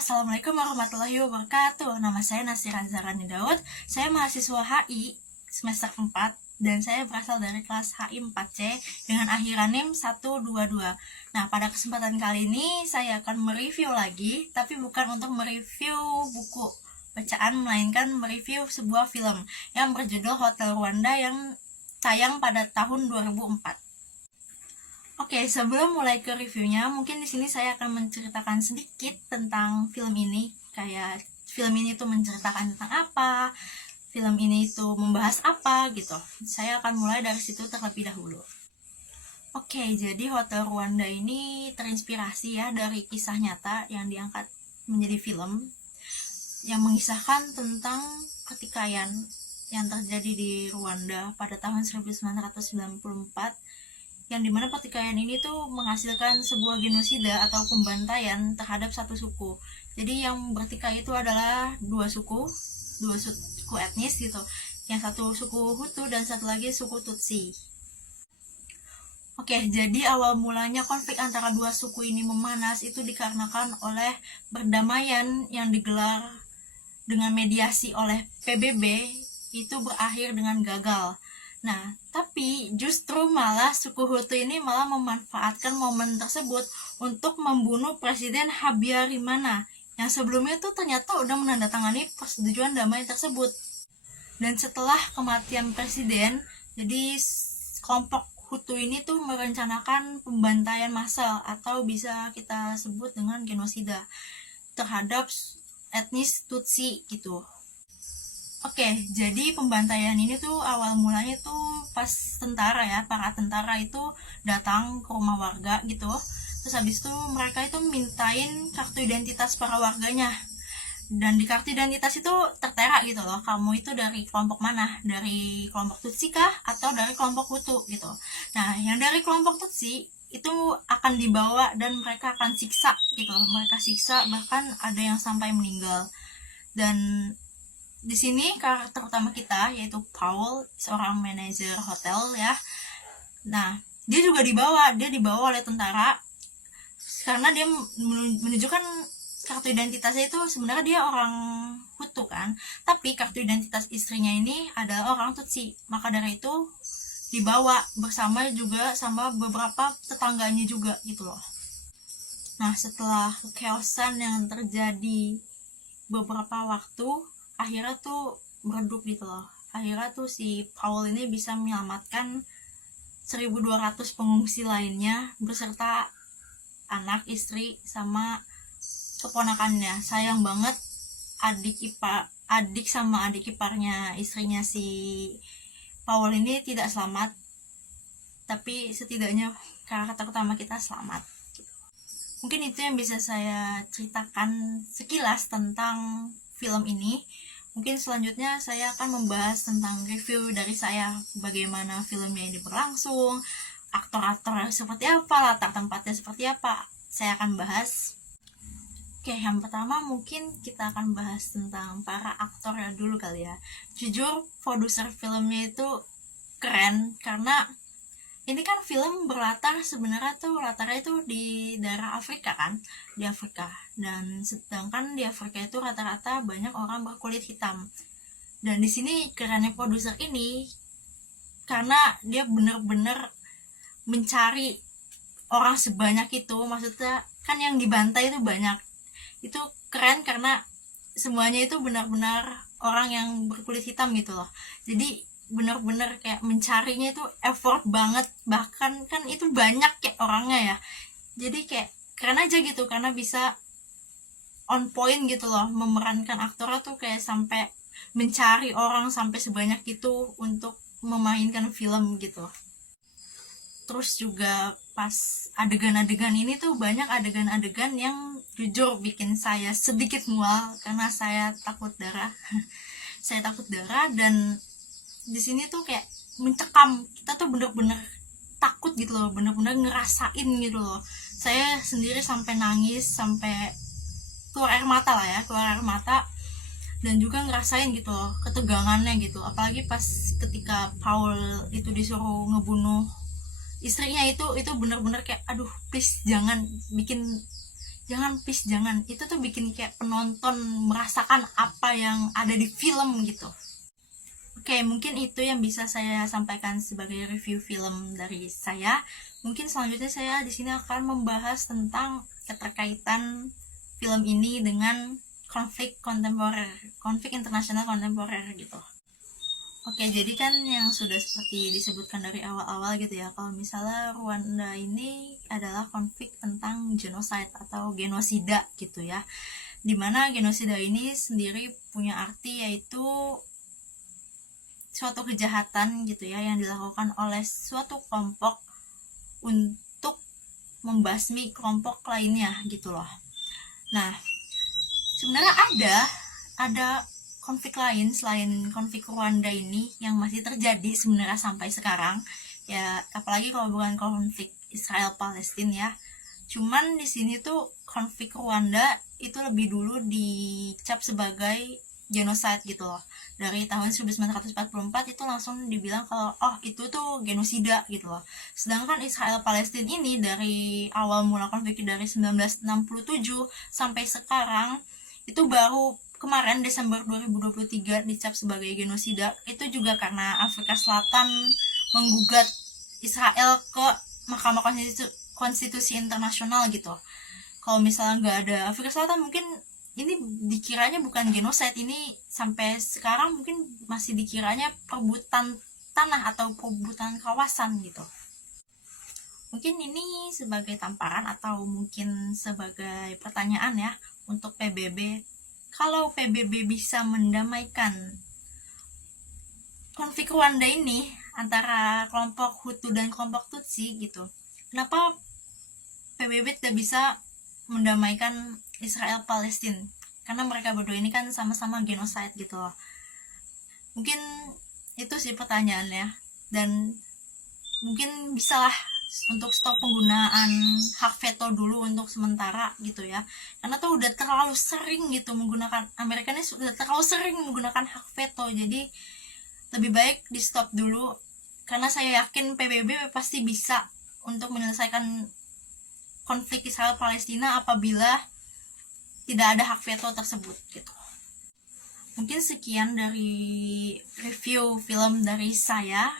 Assalamualaikum warahmatullahi wabarakatuh. Nama saya Nasira Zarani Daud. Saya mahasiswa HI semester 4 dan saya berasal dari kelas HI 4C dengan akhiran NIM 122. Nah, pada kesempatan kali ini saya akan mereview lagi, tapi bukan untuk mereview buku bacaan, melainkan mereview sebuah film yang berjudul Hotel Rwanda yang tayang pada tahun 2004. Oke, sebelum mulai ke reviewnya, mungkin di sini saya akan menceritakan sedikit tentang film ini. Kayak film ini tuh menceritakan tentang apa, film ini tuh membahas apa gitu. Saya akan mulai dari situ terlebih dahulu. Oke, jadi Hotel Rwanda ini terinspirasi ya dari kisah nyata yang diangkat menjadi film yang mengisahkan tentang pertikaian yang terjadi di Rwanda pada tahun 1994, yang dimana pertikaian ini tuh menghasilkan sebuah genosida atau pembantaian terhadap satu suku. Jadi yang bertikai itu adalah dua suku etnis gitu. Yang satu suku Hutu dan satu lagi suku Tutsi. Oke, jadi awal mulanya konflik antara dua suku ini memanas itu dikarenakan oleh perdamaian yang digelar dengan mediasi oleh PBB itu berakhir dengan gagal. Nah, tapi justru malah suku Hutu ini malah memanfaatkan momen tersebut untuk membunuh Presiden Habyarimana yang sebelumnya tuh ternyata udah menandatangani persetujuan damai tersebut. Dan setelah kematian presiden, jadi kelompok Hutu ini tuh merencanakan pembantaian massal atau bisa kita sebut dengan genosida terhadap etnis Tutsi gitu. Oke, jadi pembantaian ini tuh awal mulanya tuh pas para tentara itu datang ke rumah warga gitu. Terus habis itu mereka itu mintain kartu identitas para warganya. Dan di kartu identitas itu tertera gitu loh, kamu itu dari kelompok mana? Dari kelompok Tutsi kah? Atau dari kelompok Hutu gitu. Nah, yang dari kelompok Tutsi itu akan dibawa dan mereka akan siksa gitu. Mereka siksa, bahkan ada yang sampai meninggal. Dan di sini karakter utama kita yaitu Paul, seorang manajer hotel ya. Nah, dia dibawa oleh tentara karena dia menunjukkan kartu identitasnya itu sebenarnya dia orang Hutu kan, tapi kartu identitas istrinya ini adalah orang Tutsi. Maka dari itu dibawa bersama juga sama beberapa tetangganya juga gitu loh. Nah, setelah keosan yang terjadi beberapa waktu, akhirnya tuh meredup gitu loh. Akhirnya tuh si Paul ini bisa menyelamatkan 1.200 pengungsi lainnya beserta anak, istri, sama keponakannya. Sayang banget adik sama adik iparnya istrinya si Paul ini tidak selamat, tapi setidaknya karakter utama kita selamat. Mungkin itu yang bisa saya ceritakan sekilas tentang film ini. Mungkin selanjutnya saya akan membahas tentang review dari saya, bagaimana filmnya ini berlangsung, aktor-aktor seperti apa, latar tempatnya seperti apa, saya akan bahas. Oke, yang pertama mungkin kita akan bahas tentang para aktornya dulu kali ya. Jujur, produser filmnya itu keren, karena ini kan film latarnya itu di daerah Afrika kan, di Afrika. Dan sedangkan di Afrika itu rata-rata banyak orang berkulit hitam. Dan di sini kerennya produser ini karena dia bener-bener mencari orang sebanyak itu, maksudnya kan yang dibantai itu banyak. Itu keren karena semuanya itu benar-benar orang yang berkulit hitam gitu loh. Jadi bener-bener kayak mencarinya itu effort banget, bahkan kan itu banyak kayak orangnya ya, jadi kayak keren aja gitu karena bisa on point gitu loh, memerankan aktornya tuh kayak sampai mencari orang sampai sebanyak itu untuk memainkan film gitu. Terus juga pas adegan-adegan ini tuh banyak adegan-adegan yang jujur bikin saya sedikit mual karena saya takut darah saya takut darah. Dan di sini tuh kayak mencekam, kita tuh bener-bener takut gitu loh, bener-bener ngerasain gitu loh. Saya sendiri sampai nangis, sampai keluar air mata dan juga ngerasain gitu loh ketegangannya gitu. Apalagi pas ketika Paul itu disuruh ngebunuh istrinya, itu bener-bener kayak aduh please jangan Jangan, please jangan. Itu tuh bikin kayak penonton merasakan apa yang ada di film gitu. Oke, mungkin itu yang bisa saya sampaikan sebagai review film dari saya. Mungkin selanjutnya saya di sini akan membahas tentang keterkaitan film ini dengan konflik kontemporer, konflik internasional kontemporer gitu. Oke, jadi kan yang sudah seperti disebutkan dari awal-awal gitu ya, kalau misalnya Rwanda ini adalah konflik tentang genocide atau genosida gitu ya, dimana genosida ini sendiri punya arti yaitu suatu kejahatan gitu ya yang dilakukan oleh suatu kelompok untuk membasmi kelompok lainnya gitu loh. Nah, sebenarnya ada konflik lain selain konflik Rwanda ini yang masih terjadi sebenarnya sampai sekarang ya, apalagi kalau bukan konflik Israel Palestina ya. Cuman di sini tuh konflik Rwanda itu lebih dulu dicap sebagai genocide gitu loh. Dari tahun 1944 itu langsung dibilang kalau oh itu tuh genosida gitu loh. Sedangkan Israel Palestina ini dari awal mula konflik dari 1967 sampai sekarang itu baru kemarin Desember 2023 dicap sebagai genosida. Itu juga karena Afrika Selatan menggugat Israel ke Mahkamah Konstitusi Internasional gitu. Kalau misalnya nggak ada Afrika Selatan mungkin ini dikiranya bukan genocide, ini sampai sekarang mungkin masih dikiranya perebutan tanah atau perebutan kawasan gitu. Mungkin ini sebagai tamparan atau mungkin sebagai pertanyaan ya untuk PBB. Kalau PBB bisa mendamaikan konflik Rwanda ini antara kelompok Hutu dan kelompok Tutsi gitu, kenapa PBB tidak bisa mendamaikan Israel Palestina? Karena mereka berdua ini kan sama-sama genocide gitu loh. Mungkin itu sih pertanyaannya, dan mungkin bisalah untuk stop penggunaan hak veto dulu untuk sementara gitu ya, karena tuh udah terlalu sering gitu menggunakan, Amerika ini sudah terlalu sering menggunakan hak veto, jadi lebih baik di stop dulu, karena saya yakin PBB pasti bisa untuk menyelesaikan konflik Israel Palestina apabila tidak ada hak veto tersebut gitu. Mungkin sekian dari review film dari saya.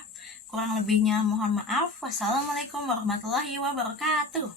Kurang lebihnya mohon maaf. Wassalamualaikum warahmatullahi wabarakatuh.